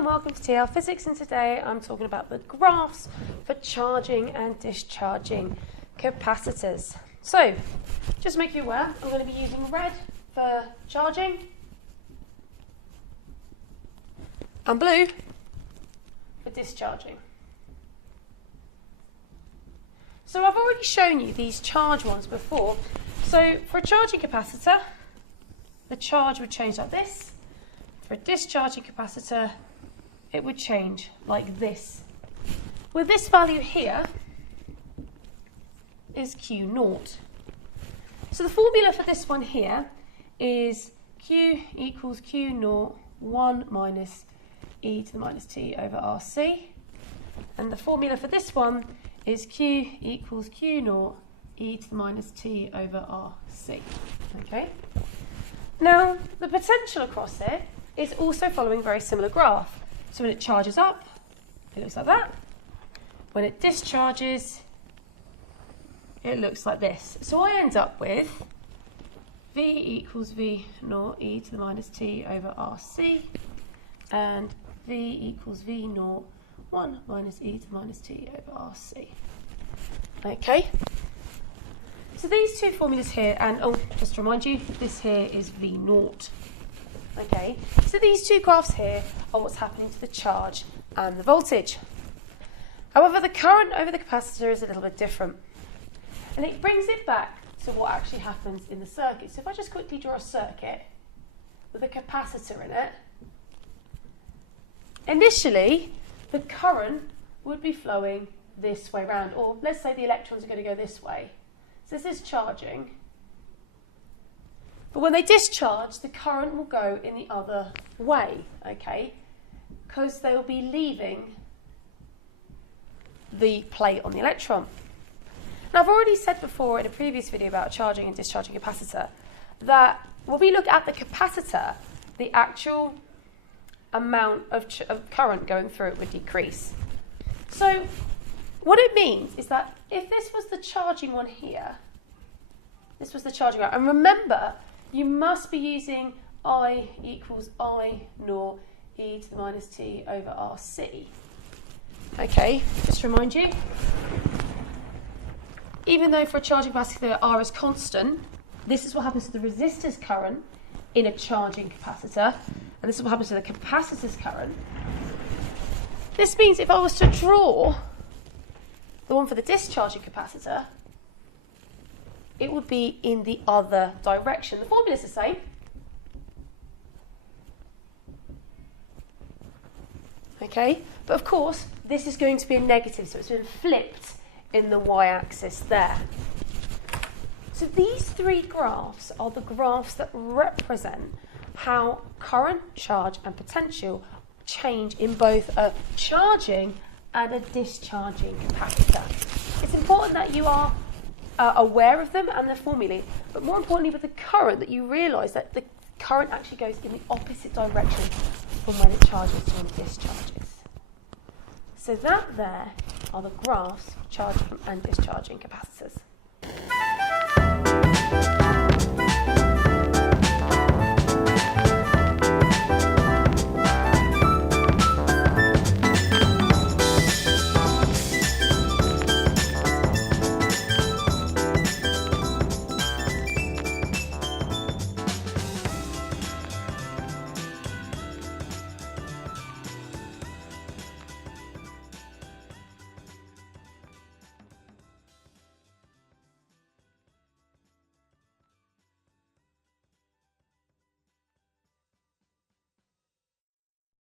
and welcome to TL Physics, and today I'm talking about the graphs for charging and discharging capacitors. So, just to make you aware, I'm going to be using red for charging and blue for discharging. So I've already shown you these charge ones before. So for a charging capacitor, the charge would change like this. For a discharging capacitor, it would change like this. With this value here is Q0. So the formula for this one here is Q equals Q0 1 minus e to the minus t over RC. And the formula for this one is Q equals Q0 e to the minus t over RC. Okay. Now, the potential across here is also following a very similar graph. So when it charges up, it looks like that. When it discharges, it looks like this. So I end up with V equals V0 e to the minus t over RC, and V equals V0 1 minus e to the minus t over RC. Okay. So these two formulas here, and just to remind you, this here is V0. Okay, so these two graphs here are what's happening to the charge and the voltage. However, the current over the capacitor is a little bit different. And it brings it back to what actually happens in the circuit. So if I just quickly draw a circuit with a capacitor in it, initially the current would be flowing this way round, or let's say the electrons are going to go this way. So this is charging. But when they discharge, the current will go in the other way, okay? Because they will be leaving the plate on the electron. Now, I've already said before in a previous video about charging and discharging capacitor that when we look at the capacitor, the actual amount of current going through it would decrease. So what it means is that if this was the charging one here, this was the charging one, and remember, you must be using I equals I0 e to the minus t over RC. Okay, just to remind you, even though for a charging capacitor R is constant, this is what happens to the resistor's current in a charging capacitor, and this is what happens to the capacitor's current. This means if I was to draw the one for the discharging capacitor, it would be in the other direction. The formula is the same. Okay, but of course, this is going to be a negative, so it's been flipped in the y-axis there. So these three graphs are the graphs that represent how current, charge, and potential change in both a charging and a discharging capacitor. It's important that you are aware of them and their formulae, but more importantly with the current, that you realise that the current actually goes in the opposite direction from when it charges to when it discharges. So that there are the graphs for charging and discharging capacitors.